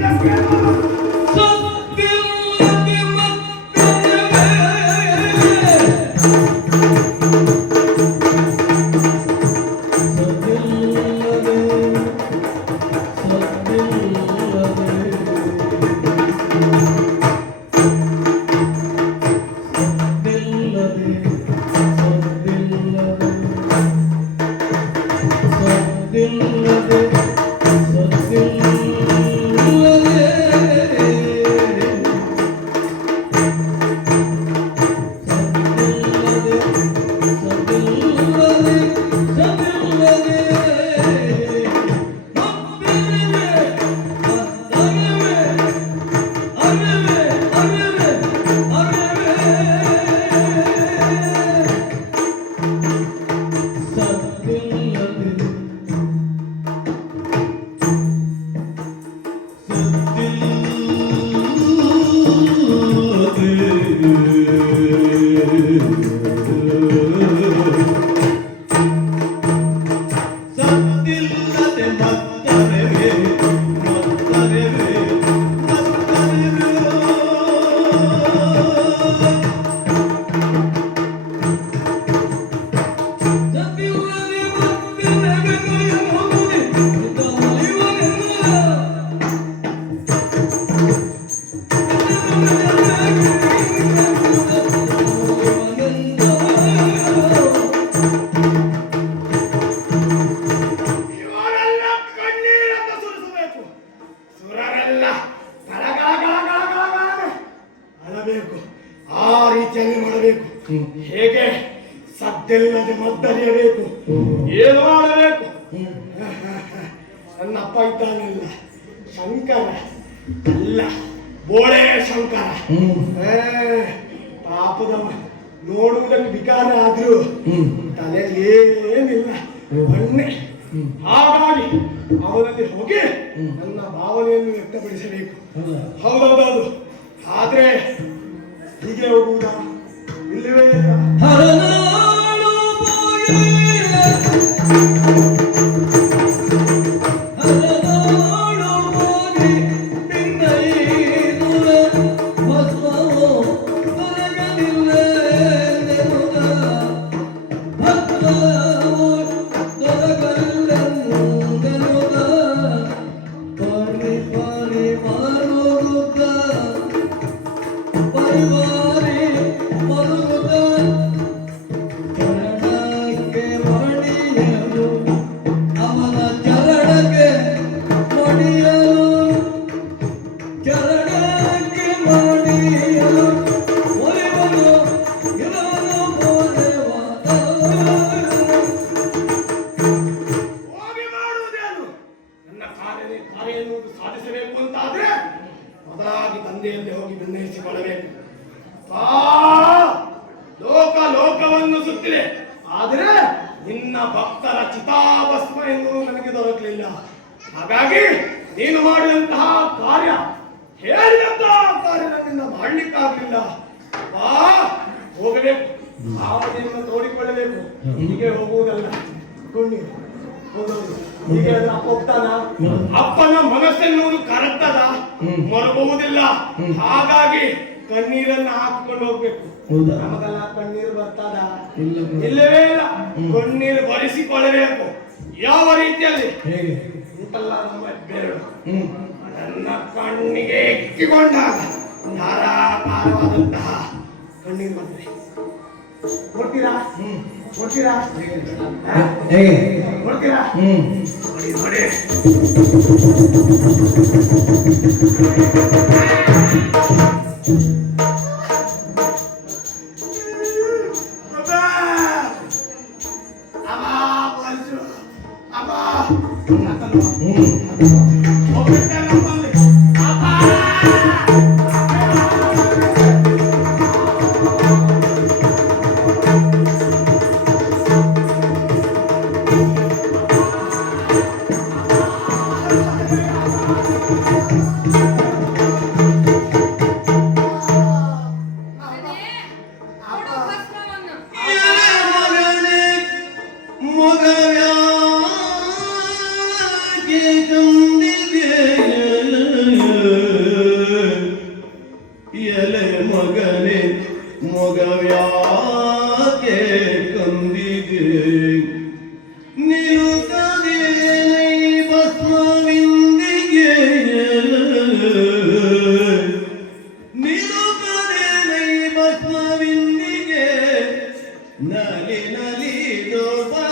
las piernas. ನೋಡುವುದಕ್ಕೆ ವಿಕಾರ ಆದ್ರೂ ತಲೆಯಲ್ಲಿ ಏನಿಲ್ಲ. ಒಣ್ಣೆ ಹಾಗಾಗಿ ಅವನಲ್ಲಿ ಹೋಗಿ ನನ್ನ ಭಾವನೆಯನ್ನು ವ್ಯಕ್ತಪಡಿಸಬೇಕು. ಹೌದೌದೌದು ಆದ್ರೆ ಹೀಗೆ ಹೋಗುವುದ? ಇಲ್ಲವೇ ಇಲ್ಲ love. ಆ ಲೋಕ ಲೋಕವನ್ನು ಸುತ್ತಿದೆ. ಆದರೆ ನಿನ್ನ ಭಕ್ತರ ಚಿತಾಭಸ್ಮ ಎಂದು ನನಗೆ ದೊರಕಲಿಲ್ಲ. ಹಾಗಾಗಿ ನೀನು ಮಾಡಿದಂತಹ ಕಾರ್ಯ ಹೇಳಿದಂತಹ ಕಾರ್ಯ ನನ್ನಿಂದ ಮಾಡಲಿಕ್ಕಾಗಲಿಲ್ಲ. ಹೋಗಬೇಕು. ಭಾವನೆಯನ್ನು ತೋಡಿಕೊಳ್ಳಬೇಕು. ಹೀಗೆ ಹೋಗುವುದಲ್ಲ. ಹೌದೌದು ಹೀಗೆ. ಅಪ್ಪ ಹೋಗ್ತಾನ ಅಪ್ಪನ ಮನಸ್ಸೆನ್ನುವುದು ಕರಗ್ತದ? ಮರಬಹುದಿಲ್ಲ ಹಾಗಾಗಿ ಕಣ್ಣೀರನ್ನ ಹಾಕೊಂಡು ಹೋಗ್ಬೇಕು? ನಮಗೆಲ್ಲ ಕಣ್ಣೀರು ಬರ್ತದ? ಇಲ್ಲವೇ ಇಲ್ಲ. ಕಣ್ಣೀರು ಬರಿಸಿಕೊಳ್ಳಬೇಕು. ಯಾವ ರೀತಿಯಲ್ಲಿ? ಉಂಟಲ್ಲ ನಮ್ಮ ನನ್ನ ಕಣ್ಣಿಗೆ ಎಕ್ಕಿಕೊಂಡಾಗ ಧಾರಾಕಾರವಾದಂತಹ ಕಣ್ಣೀರು ಬಂದ್ರೆ ಕೊಡ್ತೀರಾ ಕೊಡ್ತೀರಾ ಹಾ? ಹೇಗೆ ಕೊಡ್ತೀರಾ ಹ್ಮ್ ನೋಡಿ ನೋಡಿ Nali, nali, do.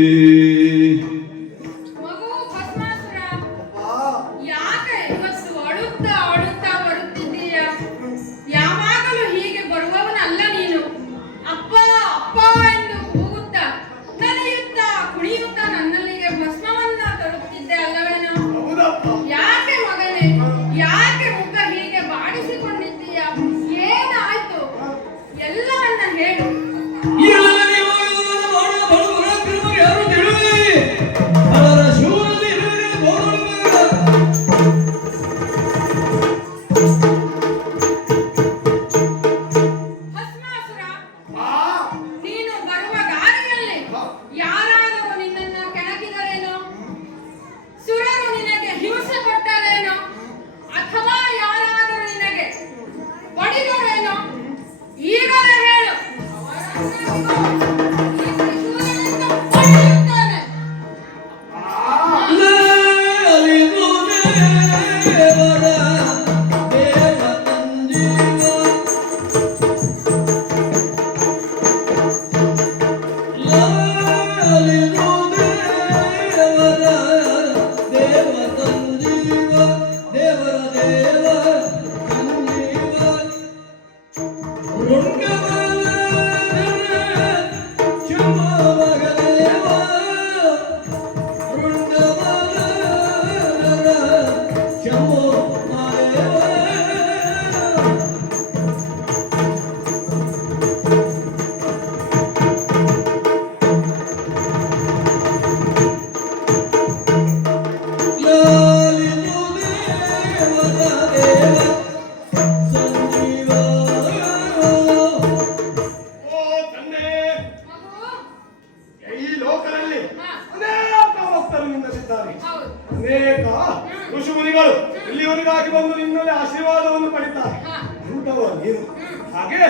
ಹಾಗೆ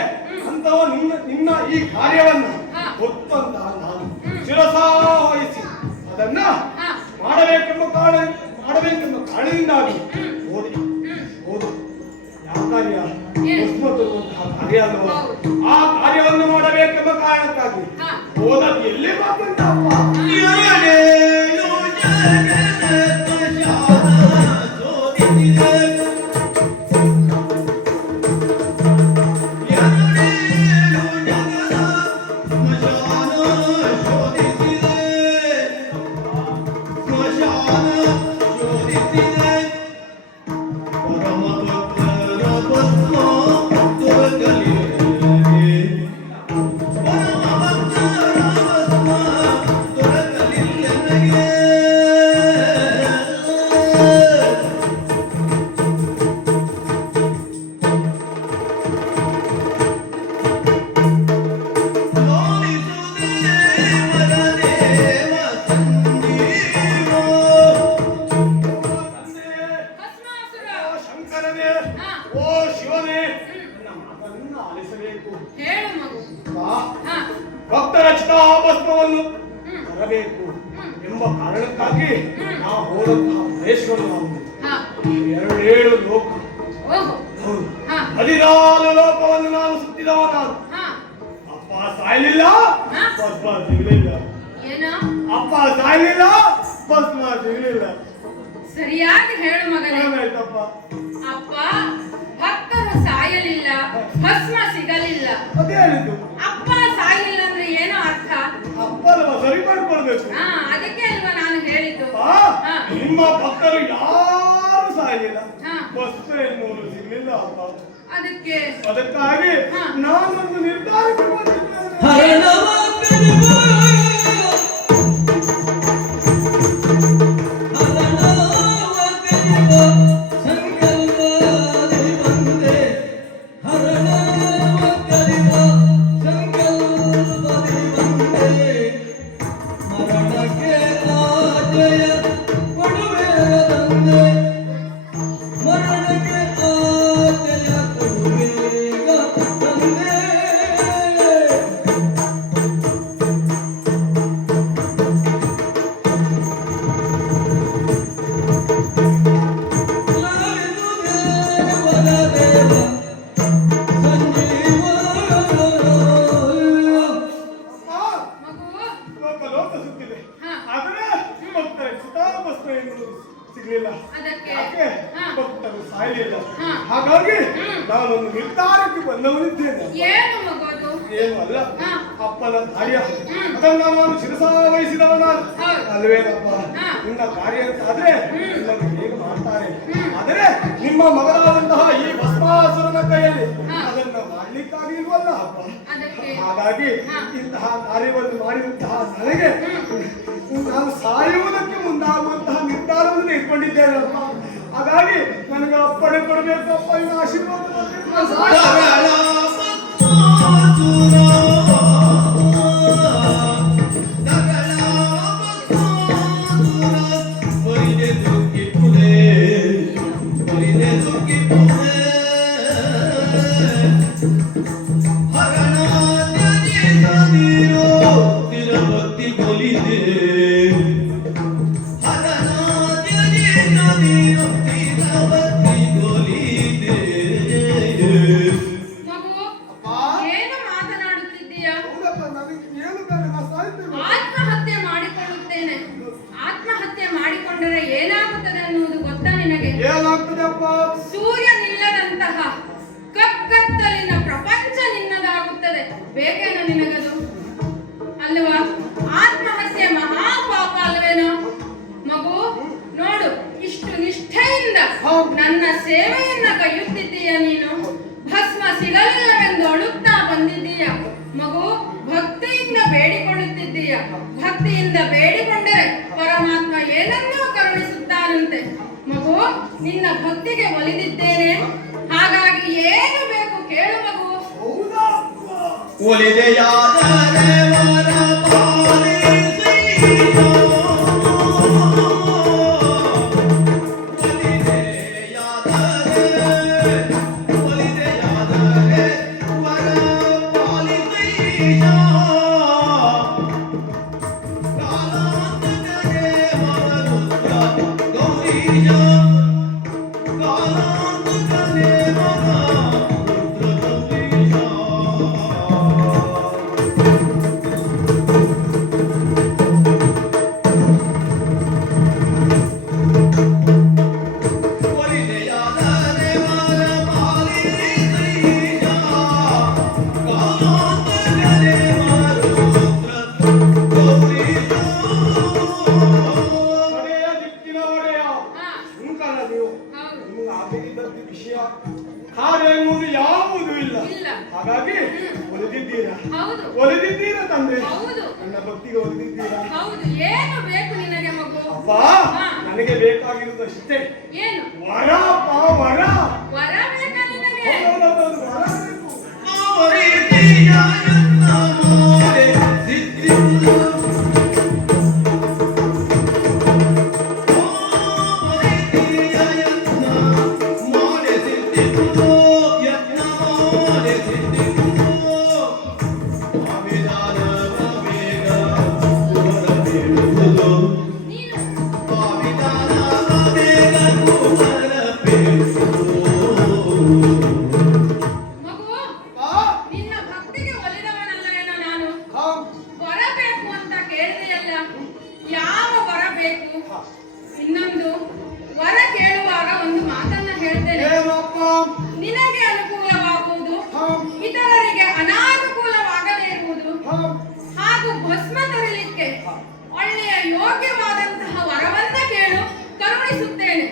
ಅಂತವ ನಿನ್ನ ನಿನ್ನ ಈ ಕಾರ್ಯವನ್ನು ಗೊತ್ತಂತ ನಾನು ಶಿರಸಾ ವಹಿಸಿ ಅದನ್ನ ಮಾಡಬೇಕೆಂಬ ಕಾರಣ ಮಾಡಬೇಕೆಂಬ ಕಾರಣದಿಂದಾಗಿ ಓದಿ ಓದು. ಯಾವ ಕಾರ್ಯ? ತರುವಂತಹ ಕಾರ್ಯ ಆ ಕಾರ್ಯವನ್ನು ಮಾಡಬೇಕೆಂಬ ಕಾರಣಕ್ಕಾಗಿ ಓದದ್ದು ಎಲ್ಲಿ ಮಾತಂತ ಸಿಗ್ಲಿಲ್ಲ ಸರಿಯಾಗಿ ಹೇಳು ಮಗನೇ. ಏನಾಯ್ತಪ್ಪ? ಅಪ್ಪ ಭಕ್ತರು ಸಾಯಲಿಲ್ಲ ಭಸ್ಮ ಸಿಗಲಿಲ್ಲ. ಅದೇನಿದು ಅಪ್ಪ ಸಾಯಲಿಲ್ಲ ಅಂದ್ರೆ ಏನು ಅರ್ಥ? ಅಪ್ಪ ಅಲ್ವಾ ಸರಿ ಮಾಡ್ಕೊಳ್ಬೇಕು ಹಾ ಅದಕ್ಕೆ ಅಲ್ವಾ ನಾನು ಹೇಳಿದ್ದು. ಹಾ. ನಿಮ್ಮ ಭಕ್ತರು ಯಾರು ಸಾಯಲಿಲ್ಲ? ಹಾ. ವಸ್ತು ಎನ್ನುವರು ಸಿಗ್ಲಿಲ್ಲ ಅಪ್ಪ. ಅದಕ್ಕೆ? ಅದಕ್ಕಾಗಿ ಹಾ. ನಾನೊಂದು ನಿರ್ಧಾರಕ್ಕೆ ಬಂದಿದ್ದೇನೆ ಹರಳವ ಪೆನುಗೋಳ ಆದ್ರೆ ಹೇಗೆ ಮಾಡ್ತಾರೆ. ಆದರೆ ನಿಮ್ಮ ಮಗನಾದಂತಹ ಈ ಭಸ್ಮಾಸುರನ ಕೈಯಲ್ಲಿ ಅದನ್ನ ಮಾಡ್ಲಿಕ್ಕಾಗಿಲ್ವಲ್ಲ ಅಪ್ಪ? ಹಾಗಾಗಿ ಇಂತಹ ಕಾರ್ಯವನ್ನು ಮಾಡಿದಂತಹ ನನಗೆ ನಾನು ಸಾಯುವುದಕ್ಕೆ ಮುಂದಾಗುವಂತಹ ನಿರ್ಧಾರವನ್ನು ಇಟ್ಕೊಂಡಿದ್ದೇನೆ ಅಪ್ಪ ಹಾಗಾಗಿ ನನಗೆ ಅಪ್ಪಣೆ ಕೊಡಬೇಕು ಅಪ್ಪ ಇನ್ನು ಆಶೀರ್ವಾದ ನನ್ನ ಸೇವೆಯನ್ನ ಕೈಯುತ್ತಿದ್ದೀಯ ನೀನು? ಭಸ್ಮ ಸಿಗಲಿಲ್ಲವೆಂದು ಅಳುತ್ತಾ ಬಂದಿದ್ದೀಯ? ಮಗು, ಭಕ್ತಿಯಿಂದ ಬೇಡಿಕೊಳ್ಳುತ್ತಿದ್ದೀಯ? ಭಕ್ತಿಯಿಂದ ಬೇಡಿಕೊಂಡರೆ ಪರಮಾತ್ಮ ಏನನ್ನೂ ಕರುಣಿಸುತ್ತಾನಂತೆ. ಮಗು, ನಿನ್ನ ಭಕ್ತಿಗೆ ಒಲಿದಿದ್ದೇನೆ. ಹಾಗಾಗಿ ಏನು ಬೇಕು ಕೇಳು ಮಗು. ಒಲಿದೆಯಾ? ಮಾಡಬೇಕು ಇನ್ನೊಂದು ವರ ಕೇಳುವಾಗ ಒಂದು ಮಾತನ್ನ ಹೇಳ್ತೇನೆ. ನಿನಗೆ ಅನುಕೂಲವಾಗುವುದು ಇತರರಿಗೆ ಅನಾನುಕೂಲವಾಗದೇ ಇರುವುದು ಹಾಗೂ ಭಸ್ಮ ತರಲಿಕ್ಕೆ ಒಳ್ಳೆಯ ಯೋಗ್ಯವಾದಂತಹ ವರವನ್ನ ಕೇಳು ಕರುಣಿಸುತ್ತೇನೆ.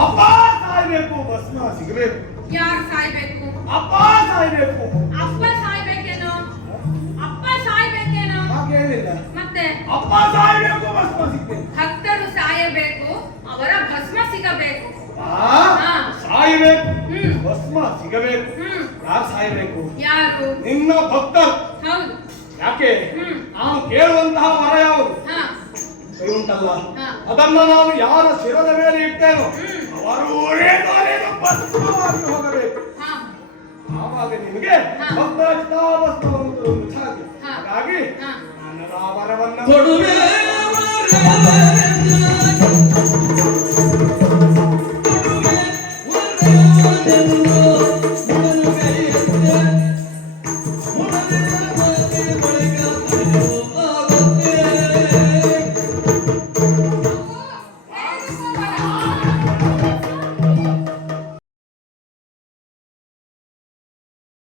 ಅಪ್ಪ ಸಾಯ್ಬೇಕು ಭಸ್ಮ ಸಿಗಬೇಕು. ಯಾರು ಸಾಯ್ಬೇಕು? ಅಪ್ಪ ಸಾಯ್ಬೇಕು. ಅಪ್ಪ ಸಾಯ್ಬೇಕೇನೋ? ಅಪ್ಪ ಸಾಯ್ಬೇಕೇನೋ? ಹಾಗೆ ಹೇಳಿಲ್ಲ. ಮತ್ತೆ? ಅಪ್ಪ ಸಾಯ್ಬೇಕು ಭಸ್ಮ ಸಿಗ್ಬೇಕು. ಭಕ್ತರು ಸಾಯಬೇಕು ಅವರ ಭಸ್ಮ ಸಿಗಬೇಕು. ಸಾಯ್ಬೇಕು. ಭಸ್ಮ ಸಿಗಬೇಕು. ಯಾರು ಸಾಯಬೇಕು? ಯಾರು? ನಿನ್ನ ಭಕ್ತ ಹೌದು. ಯಾಕೆ. ನಾನು ಕೇಳುವಂತಹ ವರ ಯಾವುದು? ಹಾ. ಕೈ ಉಂಟಲ್ಲ. ಅದನ್ನ ನಾನು ಯಾರ ಶಿರದ ಮೇಲೆ ಇಟ್ಟೇನೋ ಒಡೆದು ಹೋಗಬೇಕು. ಹಾ. ಆವಾಗ ನಿಮಗೆ ಹಾ. ಹಾಗಾಗಿ ನಾನು ನನ್ನ ಆ ವರವನ್ನ ಕೊಡುವೆ